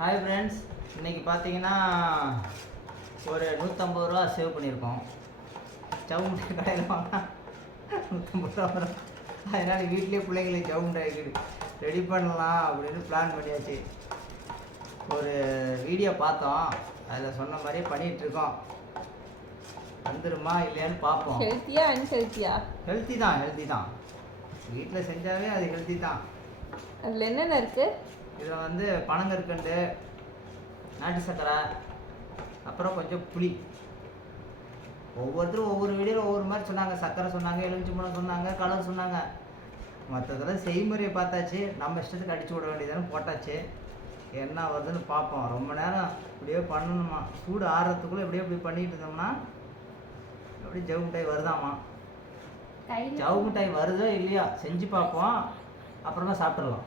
Hi friends, இன்றைக்கி பார்த்தீங்கன்னா ஒரு 150 ரூபா சேவ் பண்ணியிருக்கோம். ஜவு மிட்டாய் கடையில் வாங்கினா 150 ரூபா வரும். அதனால் வீட்லேயே பிள்ளைங்களுக்கு ஜவு மிட்டாய் ரெடி பண்ணலாம் அப்படின்னு பிளான் பண்ணியாச்சு. ஒரு வீடியோ பார்த்தோம், அதில் சொன்ன மாதிரியே பண்ணிகிட்ருக்கோம். வந்துடுமா இல்லையான்னு பார்ப்போம். ஹெல்த்தியா அன்ஹெல்த்தியா? ஹெல்த்தி தான். வீட்டில் செஞ்சாவே அது ஹெல்த்தி தான். அதில் என்னென்ன இருக்குது? இதில் வந்து பனங்கற்கண்டு, நாட்டு சர்க்கரை, அப்புறம் கொஞ்சம் புளி. ஒவ்வொருத்தரும் ஒவ்வொரு வீடியோவில் ஒவ்வொரு மாதிரி சொன்னாங்க. சர்க்கரை சொன்னாங்க, எலுமிச்சம்பழம் சொன்னாங்க, கலர் சொன்னாங்க. மற்றதெல்லாம் செய்முறையை பார்த்தாச்சு, நம்ம இஷ்டத்துக்கு அடிச்சு விட வேண்டியதானு போட்டாச்சு. என்ன வருதுன்னு பார்ப்போம். ரொம்ப நேரம் இப்படியே பண்ணணுமா, சூடு ஆறுறதுக்குள்ளே இப்படி பண்ணிட்டு இருந்தோம்னா எப்படி ஜவு மிட்டாய் வருதாமா. ஜவு மிட்டாய் வருதோ இல்லையா செஞ்சு பார்ப்போம், அப்புறமா சாப்பிட்றலாம்.